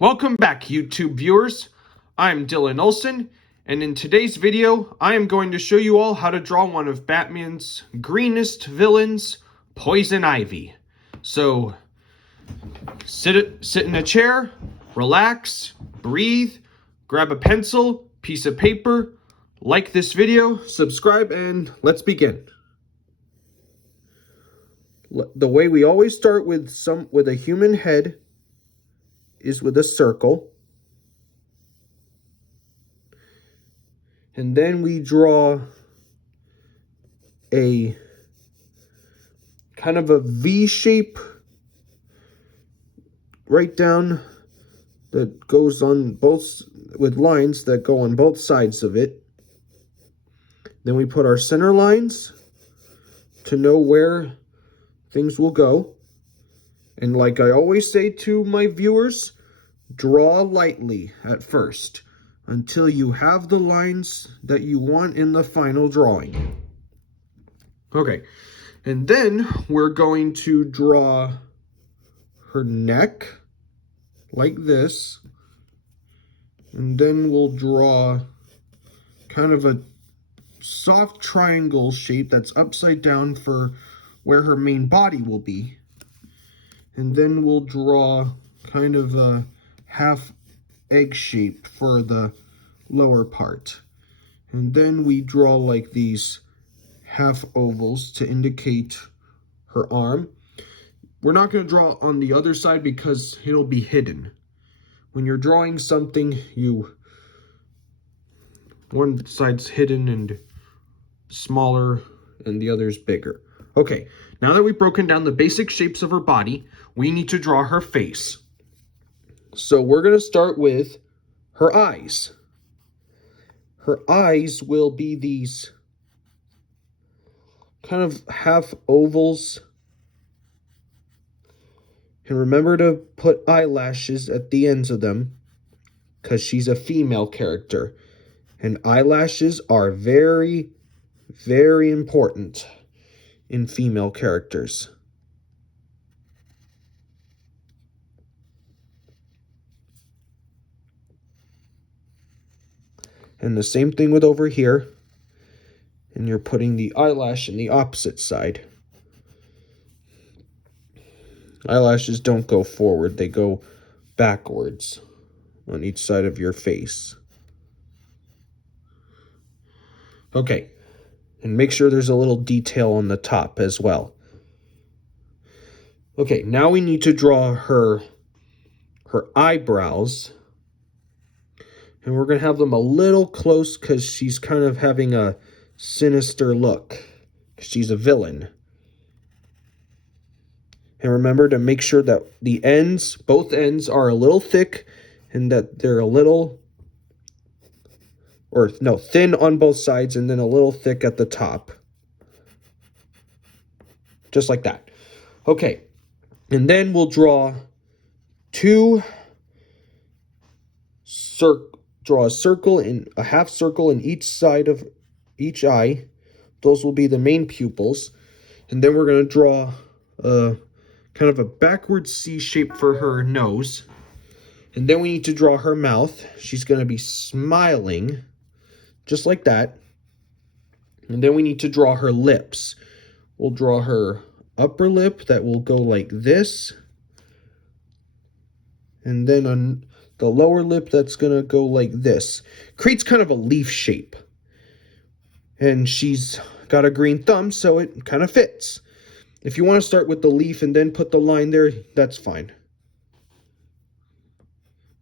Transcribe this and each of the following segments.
Welcome back, YouTube viewers. I'm Dylan Olson, and in today's video, I am going to show you all how to draw one of Batman's greenest villains, Poison Ivy. So, sit in a chair, relax, breathe, grab a pencil, piece of paper, like this video, subscribe, and let's begin. The way we always start with a human head is with a circle. And then we draw a kind of a V shape right down that goes on both, with lines that go on both sides of it. Then we put our center lines to know where things will go. And like I always say to my viewers, draw lightly at first until you have the lines that you want in the final drawing. Okay, and then we're going to draw her neck like this, and then we'll draw kind of a soft triangle shape that's upside down for where her main body will be. And then we'll draw kind of a half egg shape for the lower part. And then we draw like these half ovals to indicate her arm. We're not going to draw on the other side because it'll be hidden. When you're drawing something, one side's hidden and smaller and the other's bigger. Okay, now that we've broken down the basic shapes of her body, we need to draw her face. So we're going to start with her eyes. Her eyes will be these kind of half ovals. And remember to put eyelashes at the ends of them because she's a female character. And eyelashes are very, very important in female characters. And the same thing with over here. And you're putting the eyelash in the opposite side. Eyelashes don't go forward, they go backwards on each side of your face. Okay, and make sure there's a little detail on the top as well. Okay, now we need to draw her eyebrows. And we're going to have them a little close because she's kind of having a sinister look. She's a villain. And remember to make sure that the ends, both ends, are a little thick and that they're a little, or no, thin on both sides and then a little thick at the top. Just like that. Okay. And then we'll draw draw a circle in a half circle in each side of each eye. Those will be the main pupils. And then we're going to draw kind of a backward C shape for her nose. And then we need to draw her mouth. She's going to be smiling just like that. And then we need to draw her lips. We'll draw her upper lip that will go like this. And then on the lower lip that's going to go like this. Creates kind of a leaf shape. And she's got a green thumb, so it kind of fits. If you want to start with the leaf and then put the line there, that's fine.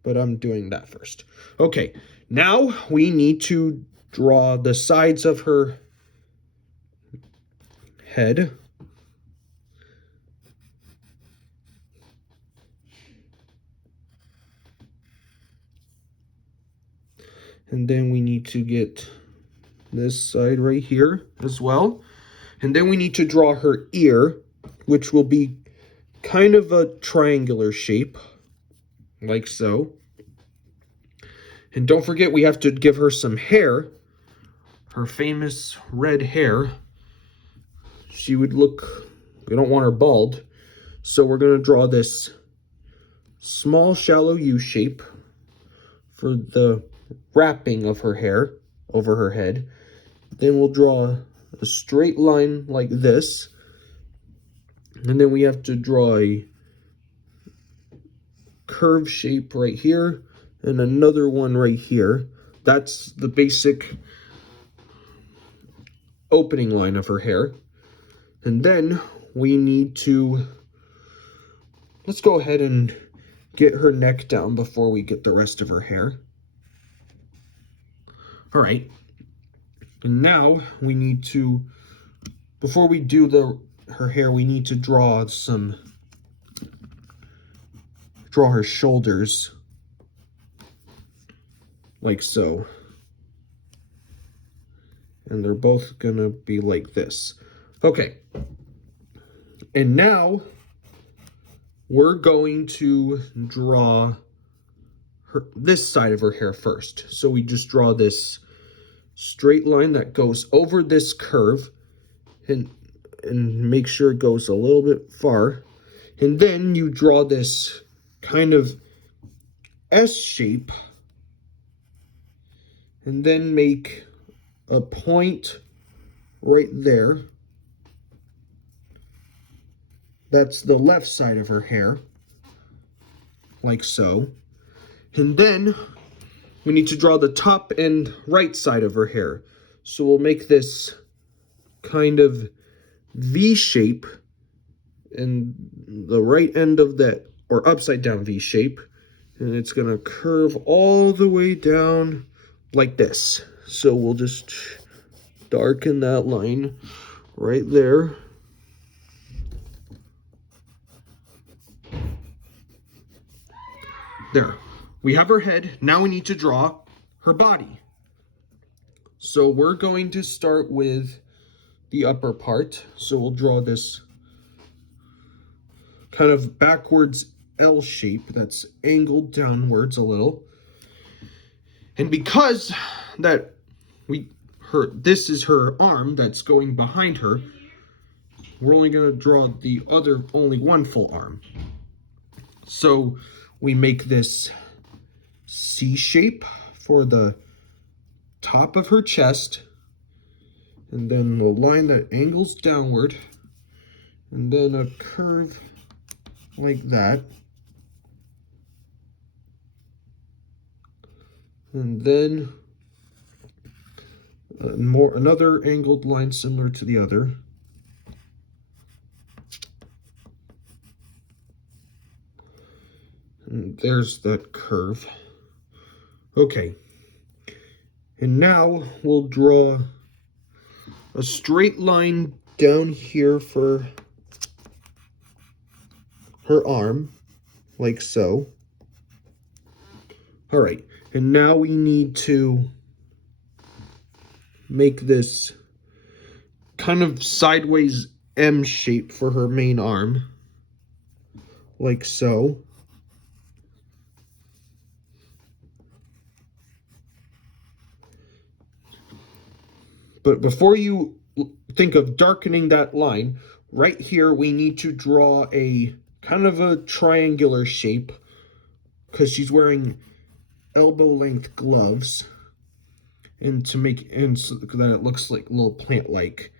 But I'm doing that first. Okay, now we need to draw the sides of her head. And then we need to get this side right here as well. And then we need to draw her ear, which will be kind of a triangular shape, like so. And don't forget, we have to give her some hair, her famous red hair. She would look, we don't want her bald, so we're going to draw this small shallow U shape for the wrapping of her hair over her head. Then we'll draw a straight line like this. And then we have to draw a curve shape right here and another one right here. That's the basic opening line of her hair. And then we need to, let's go ahead and get her neck down before we get the rest of her hair. All right. And now we need to, before we do her hair, we need to draw her shoulders like so. And they're both gonna be like this. Okay. And now we're going to draw this side of her hair first. So we just draw this straight line that goes over this curve and make sure it goes a little bit far. And then you draw this kind of S shape and then make a point right there. That's the left side of her hair, like so. And then we need to draw the top and right side of her hair. So we'll make this kind of V shape in the right end of that, or upside down V shape. And it's gonna curve all the way down like this. So we'll just darken that line right there. There. We have her head. Now we need to draw her body. So we're going to start with the upper part. So we'll draw this kind of backwards L shape that's angled downwards a little. And because that this is her arm that's going behind her, we're only going to draw only one full arm. So we make this C shape for the top of her chest, and then the line that angles downward, and then a curve like that, and then another angled line similar to the other. And there's that curve. Okay. And now we'll draw a straight line down here for her arm, like so. All right. And now we need to make this kind of sideways M shape for her main arm, like so. But before you think of darkening that line, right here we need to draw a kind of a triangular shape because she's wearing elbow length gloves, and so that it looks like a little plant-like.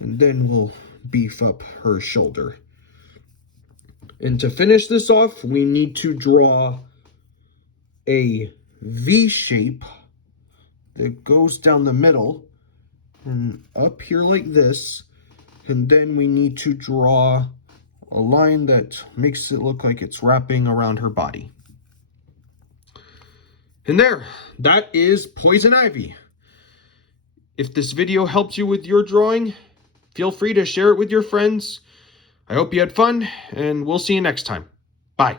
And then we'll beef up her shoulder. And to finish this off, we need to draw a V shape that goes down the middle and up here like this. And then we need to draw a line that makes it look like it's wrapping around her body. And there, that is Poison Ivy. If this video helped you with your drawing, feel free to share it with your friends. I hope you had fun, and we'll see you next time. Bye.